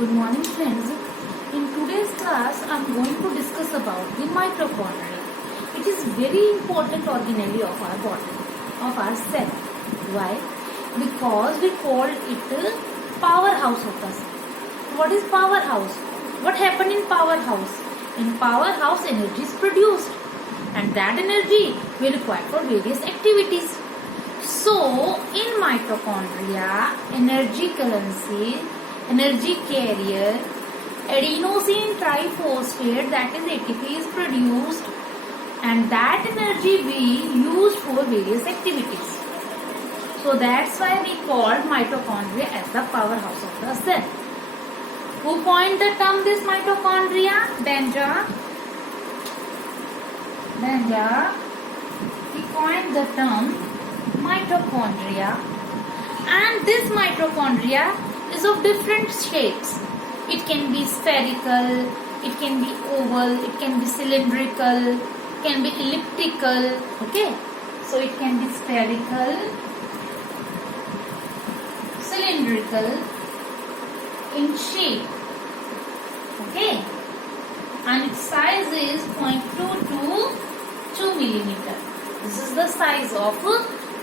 Good morning friends. In today's class I am going to discuss about the mitochondria. It is very important organelle of our body, of our cell. Why? Because we call it powerhouse of the cell. What is powerhouse? What happened in powerhouse? In powerhouse energy is produced and that energy we require for various activities. So in mitochondria, energy currency, energy carrier, adenosine triphosphate, that is ATP, is produced and that energy we use for various activities. So that's why we called mitochondria as the powerhouse of the cell. Who coined the term this mitochondria? Benja. He coined the term mitochondria, and this mitochondria is of different shapes. It can be spherical, it can be oval, it can be cylindrical, it can be elliptical. Okay, so it can be spherical, cylindrical in shape. Okay, and its size is 0.2 to 2 millimeter. This is the size of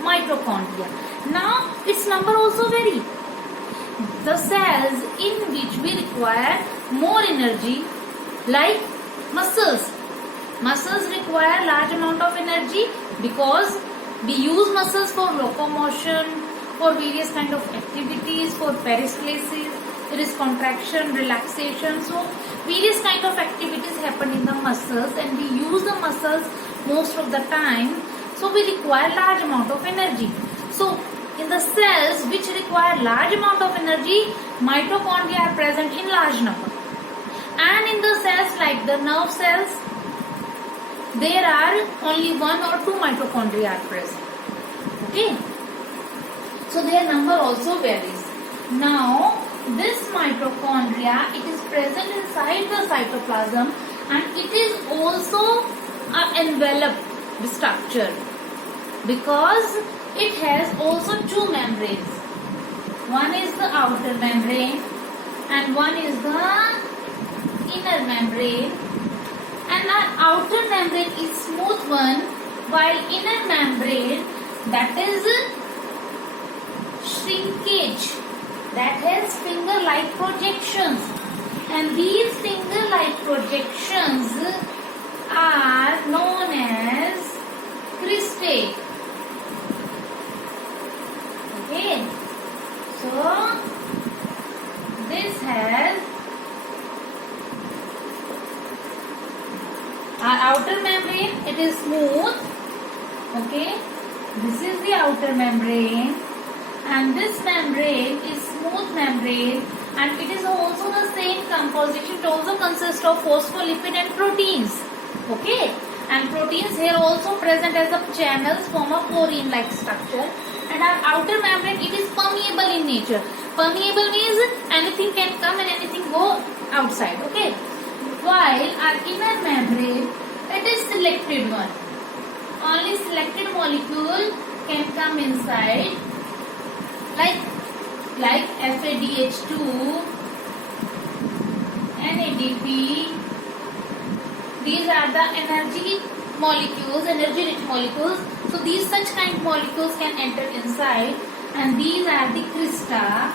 mitochondria. Now its number also vary. The cells in which we require more energy, like muscles. Muscles require large amount of energy because we use muscles for locomotion, for various kind of activities, for peristalsis, there is contraction, relaxation. So various kind of activities happen in the muscles and we use the muscles most of the time. So we require large amount of energy. So in the cells which require large amount of energy, mitochondria are present in large number. And in the cells like the nerve cells, there are only 1 or 2 mitochondria are present. Okay. So their number also varies. Now this mitochondria, it is present inside the cytoplasm and it is also an enveloped structure because it has also 2 membranes. One is the outer membrane and one is the inner membrane. And our outer membrane is smooth one, while inner membrane, that is shrinkage, that has finger-like projections. And these finger-like projections are known as cristae. Okay, so this has our outer membrane, it is smooth. Okay, this is the outer membrane and this membrane is smooth membrane and it is also the same composition. It also consists of phospholipid and proteins. Okay, and proteins here also present as a channels form a porine-like structure. And our outer membrane, it is permeable in nature. Permeable means anything can come and anything go outside. Okay. While our inner membrane, it is selected one. Only selected molecule can come inside, like FADH2, NADP. These are the energy molecules, energy-rich molecules. So these such kind of molecules can enter inside, and these are the crista,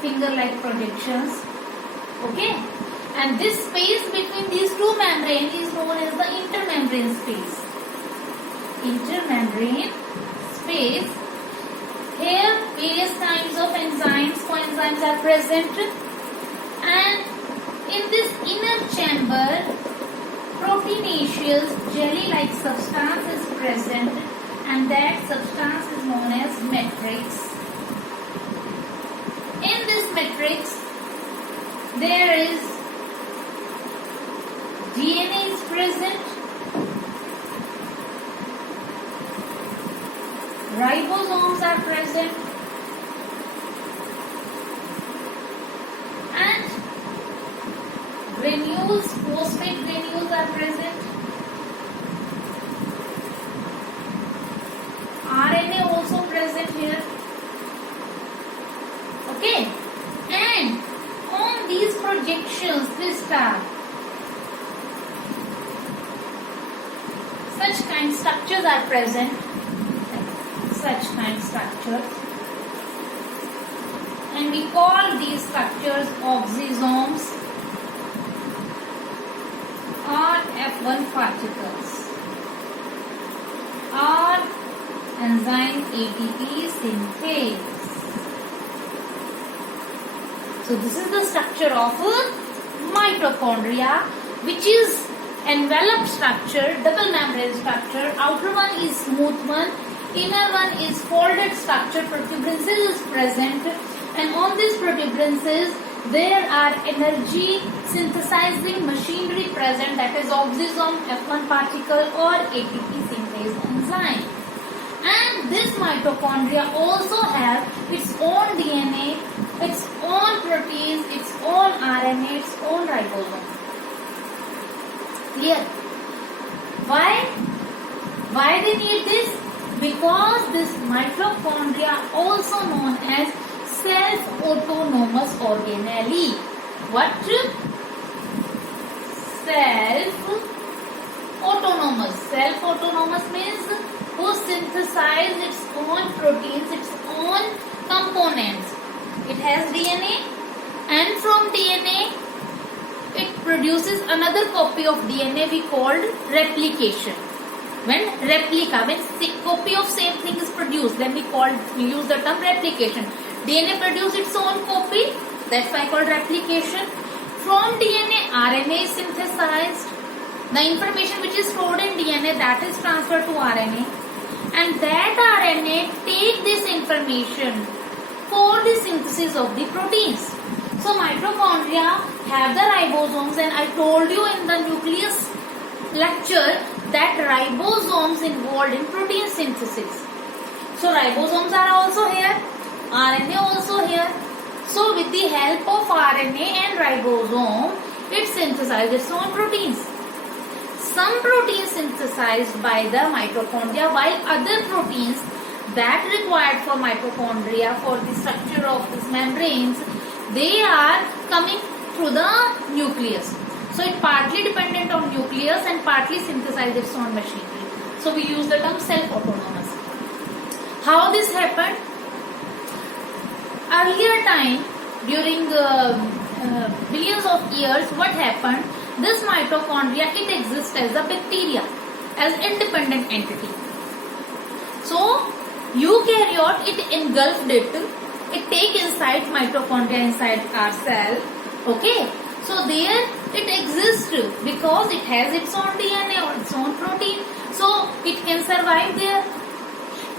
finger-like projections. Okay, and this space between these 2 membranes is known as the intermembrane space. Intermembrane space. Here various kinds of enzymes, coenzymes are present, and in this inner chamber, proteinaceous jelly-like substance is present and that substance is known as matrix. In this matrix, there is DNA is present, ribosomes are present, and granules, phosphate granules are present. RNA also present here. Okay, and injections, this tab. Such kind structures are present. Such kind structures. And we call these structures oxysomes or F1 particles or enzyme ATP synthase. So this is the structure of mitochondria, which is enveloped structure, double membrane structure. Outer one is smooth one, inner one is folded structure. Protuberances is present, and on these protuberances there are energy synthesizing machinery present, that is oxysome, F1 particle or ATP synthase enzyme. And this mitochondria also have its own DNA, its own proteins, its own RNA, its own ribosome. Clear? Why they need this? Because this mitochondria also known as self-autonomous organelle. What? Self-autonomous. Self-autonomous means who synthesize its own proteins, its own components. It has DNA, and from DNA it produces another copy of DNA we called replication. When copy of same thing is produced, then we use the term replication. DNA produces its own copy, that's why called replication. From DNA, RNA is synthesized. The information which is stored in DNA, that is transferred to RNA, and that RNA take this information for the synthesis of the proteins. So mitochondria have the ribosomes, and I told you in the nucleus lecture that ribosomes involved in protein synthesis. So ribosomes are also here, RNA also here. So with the help of RNA and ribosome, it synthesizes its own proteins. Some proteins synthesized by the mitochondria, while other proteins that required for mitochondria for the structure of these membranes, they are coming through the nucleus. So it partly dependent on nucleus and partly synthesizes its own machinery. So we use the term self-autonomous. How this happened? Earlier time, during billions of years, what happened? This mitochondria, it exists as a bacteria, as independent entity. So eukaryote, it engulfed it. It take inside mitochondria inside our cell. Okay. So there it exists because it has its own DNA or its own protein. So it can survive there.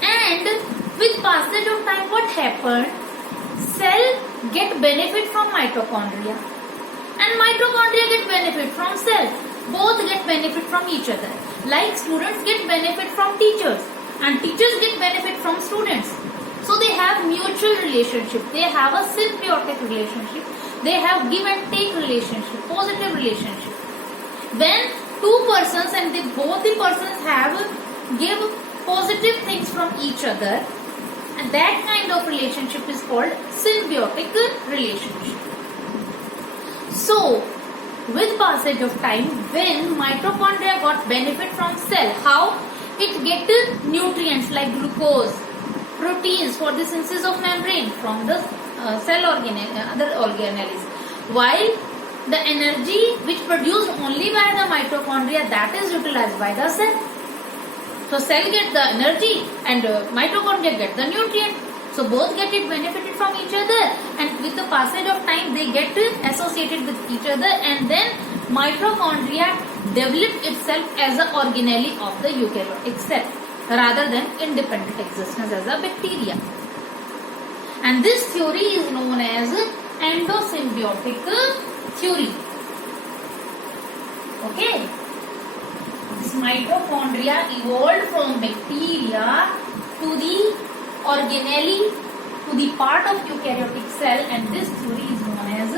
And with passage of time, what happened? Cell get benefit from mitochondria, and mitochondria get benefit from cell. Both get benefit from each other. Like students get benefit from teachers, and teachers get benefit from students. So they have mutual relationship. They have a symbiotic relationship. They have give and take relationship, positive relationship. When two persons and both the persons have give positive things from each other, and that kind of relationship is called symbiotic relationship. So with passage of time, when mitochondria got benefit from cell, how it get nutrients like glucose, proteins for the synthesis of membrane from the cell other organelles, while the energy which produced only by the mitochondria, that is utilized by the cell. So cell get the energy and mitochondria get the nutrient. So both get it benefited from each other, and with the passage of time they get associated with each other, and then mitochondria developed itself as an organelle of the eukaryotic cell rather than independent existence as a bacteria. And this theory is known as endosymbiotic theory. Okay. This mitochondria evolved from bacteria to the organelle, to the part of eukaryotic cell, and this theory is known as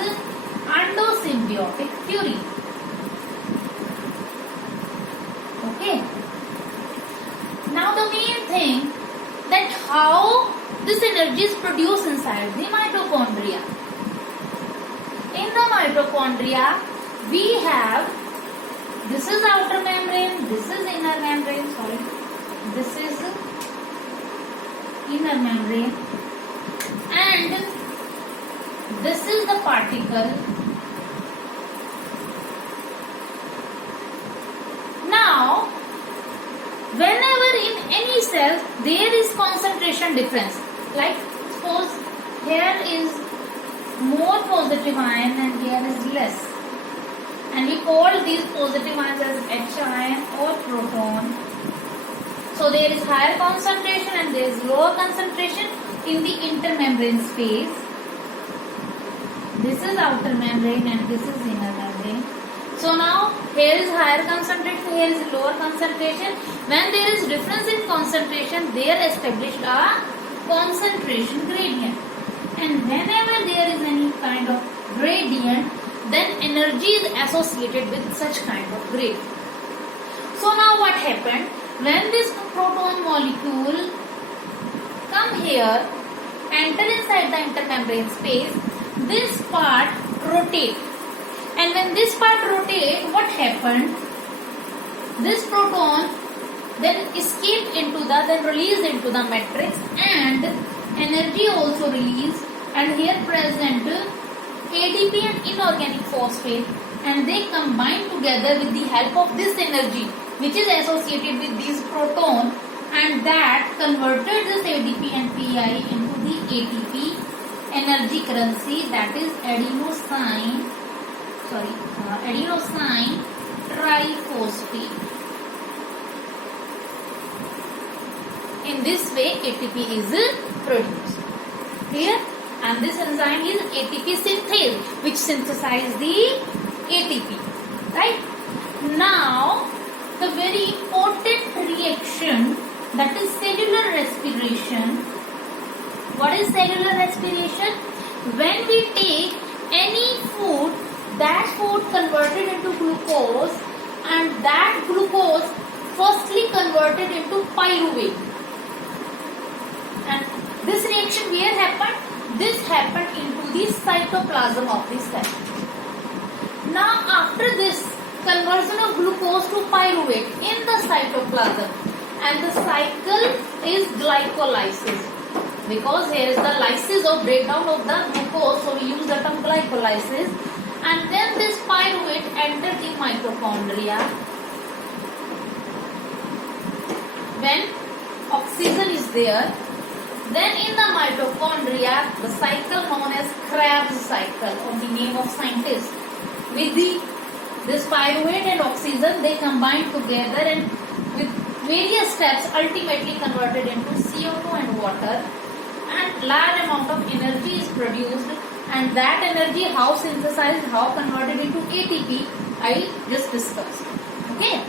endosymbiotic theory. Okay. Now the main thing, that how this energy is produced inside the mitochondria. In the mitochondria, we have, this is outer membrane, this is inner membrane, sorry, this is inner membrane, and this is the particle. Now, whenever in any cell there is concentration difference, like suppose here is more positive ion and here is less, and we call these positive ions as H ion or proton. So there is higher concentration and there is lower concentration in the intermembrane space. This is outer membrane and this is inner membrane. So now here is higher concentration, here is lower concentration. When there is difference in concentration, they are established a concentration gradient. And whenever there is any kind of gradient, then energy is associated with such kind of gradient. So now what happened? When this proton molecule come here, enter inside the intermembrane space, this part rotate. And when this part rotate, what happened? This proton then escaped into the, then released into the matrix, and energy also released, and here present ADP and inorganic phosphate, and they combine together with the help of this energy which is associated with these proton, and that converted this ADP and PI into the ATP energy currency, that is adenosine triphosphate. In this way ATP is produced. Clear? And this enzyme is ATP synthase, which synthesizes the ATP. Right? Now, the very important reaction, that is cellular respiration. What is cellular respiration? When we take any food, that food converted into glucose, and that glucose firstly converted into pyruvate. And this reaction where happened? This happened into the cytoplasm of the cell. Now after this conversion of glucose to pyruvate in the cytoplasm, and the cycle is glycolysis, because here is the lysis of breakdown of the glucose, so we use the term glycolysis, and then this pyruvate enters the mitochondria. When oxygen is there, then in the mitochondria, the cycle known as Krebs cycle, or the name of scientist, with this pyruvate and oxygen, they combine together and with various steps ultimately converted into CO2 and water, and large amount of energy is produced, and that energy how synthesized, how converted into ATP, I just discussed. Okay,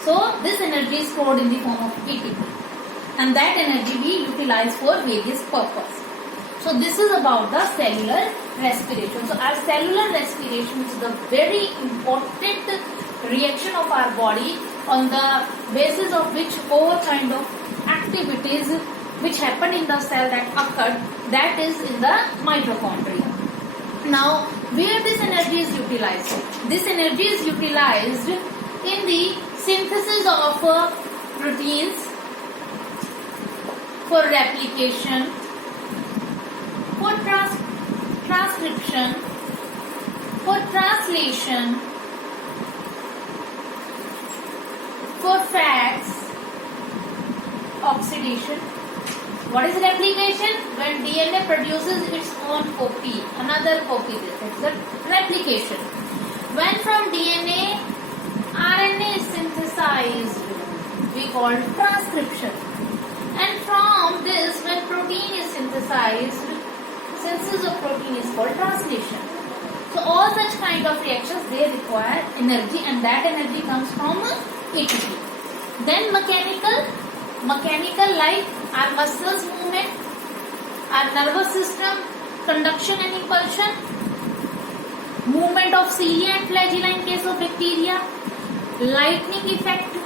so this energy is stored in the form of ATP, and that energy we utilize for various purposes. So this is about the cellular respiration. So our cellular respiration is the very important reaction of our body, on the basis of which all kind of activities which happen in the cell that occurred, that is in the mitochondria. Now, where this energy is utilized? This energy is utilized in the synthesis of proteins, for replication, for transcription, for translation, for fats, oxidation. What is replication? When DNA produces its own copy, another copy, this is the replication. When from DNA, RNA is synthesized, we call transcription. And from this, when protein is synthesized, synthesis of protein is called translation. So all such kind of reactions, they require energy, and that energy comes from ATP. Then mechanical like our muscles movement, our nervous system, conduction and impulsion, movement of cilia and flagella in case of bacteria, lightning effect,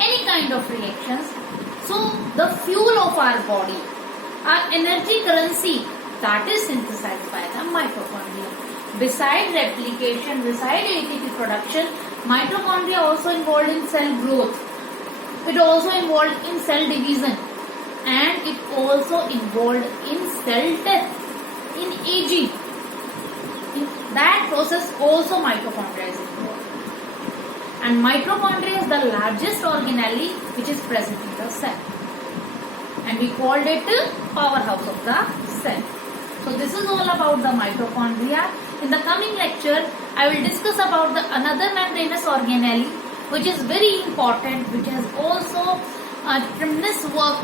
any kind of reactions. So the fuel of our body, our energy currency, that is synthesized by the mitochondria. Beside replication, beside ATP production, mitochondria also involved in cell growth. It also involved in cell division, and it also involved in cell death, in aging. In that process also mitochondria is involved. And mitochondria is the largest organelle which is present in the cell. And we called it powerhouse of the cell. So this is all about the mitochondria. In the coming lecture, I will discuss about the another membranous organelle which is very important, which has also tremendous work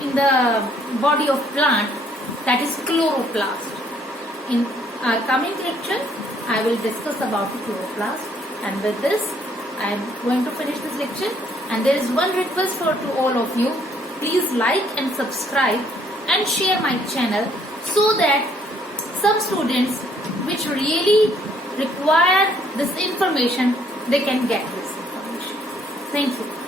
in the body of plant, that is chloroplast. In our coming lecture, I will discuss about the chloroplast. And with this, I am going to finish this lecture. And there is one request to all of you. Please like and subscribe and share my channel so that some students which really require this information, they can get this information. Thank you.